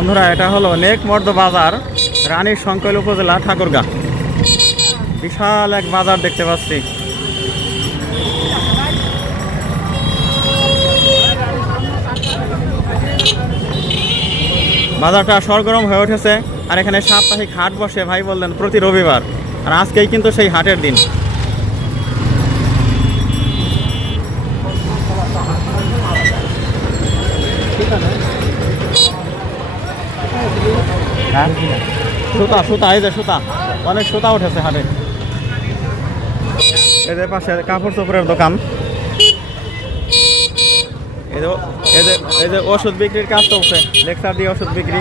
বন্ধুরা, এটা হলো নেকমর্দ বাজার রানীর সংকল উপজেলা, ঠাকুরগা। বিশাল এক বাজার দেখতে পাচ্ছি। বাজারটা সরগরম হয়ে উঠেছে, আর এখানে সাপ্তাহিক হাট বসে, ভাই বললেন, প্রতি রবিবার। আর আজকেই কিন্তু সেই হাটের দিন। হ্যাঁ? সুতা সুতা, এই যে সুতা। অনেক সুতা উঠেছে হাটে। এদের পাশে কাপড় চোপড়ের দোকান। এই যে ওষুধ বিক্রির কাজ চলছে। লেকচার দিয়ে ওষুধ বিক্রি।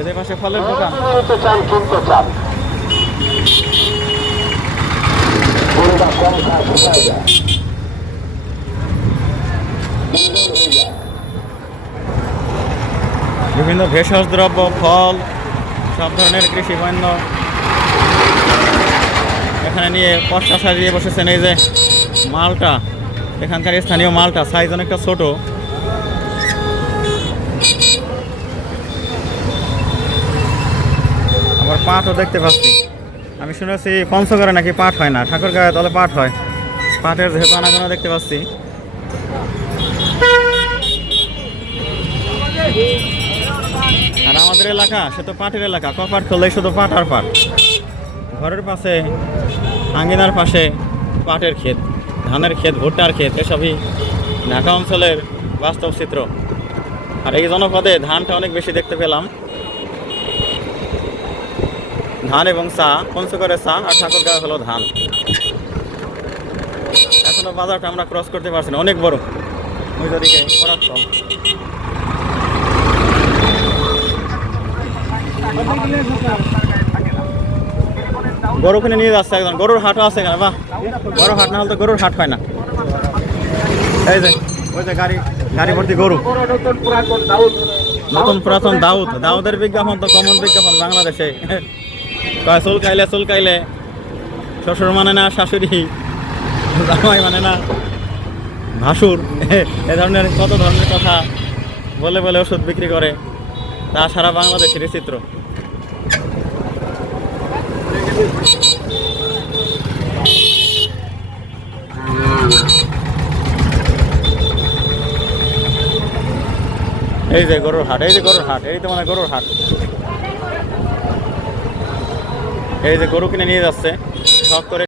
এদের পাশে ফলের দোকান। কিনতে বিভিন্ন ভেষজ দ্রব্য, ফল, সব ধরনের কৃষি পণ্য এখানে নিয়ে পশা সাজিয়ে বসেছেন এই যে মালটা। এখানকার স্থানীয় মালটা সাইজ অনেকটা ছোট। আবার পাটও দেখতে পাচ্ছি। আমি শুনেছি পঞ্চগড়ে নাকি পাট হয় না, ঠাকুরগাঁয়ে তাহলে পাট হয়। পাটের যেহেতু আনাগোনা দেখতে পাচ্ছি। আর আমাদের এলাকা, সে তো পাটের এলাকা, কপাট করলেই শুধু পাট আর পাট। ঘরের পাশে, আঙ্গিনার পাশে পাটের ক্ষেত, ধানের ক্ষেত, ভুট্টার ক্ষেত, এসবই ঢাকা অঞ্চলের বাস্তব চিত্র। আর এই জনপদে ধানটা অনেক বেশি দেখতে পেলাম। ধান এবং চা পঞ্চগড়ে চা আর ঠাকুরগাঁও হলো ধান। এখনও বাজারটা আমরা ক্রস করতে পারছি না, অনেক বড়। ওই দিকে করাচ্ছল গরু নিয়ে যাচ্ছে একজন। গরুর হাটও আছে এখানে, বাহ। গরুর হাট না হলে তো গরুর হাট হয় না। এই যে, ওই যে গাড়ি গাড়ি ভর্তি গরু। নতুন পুরাতন দাউদ। দাউদের বিজ্ঞাপন তো কমন বিজ্ঞাপন বাংলাদেশে। কয়, চুলকাইলে চুলকাইলে, শ্বশুর মানে না শাশুড়ি, জামাই মানে না ভাসুর। এ ধরনের কত ধরনের কথা বলে বলে ওষুধ বিক্রি করে, তা সারা বাংলাদেশের চিত্র। এই যে গরুর হাট, এই যে গরুর হাট, এই তো মানে গরুর হাট। এই যে গরু কিনে নিয়ে যাচ্ছে শখ করে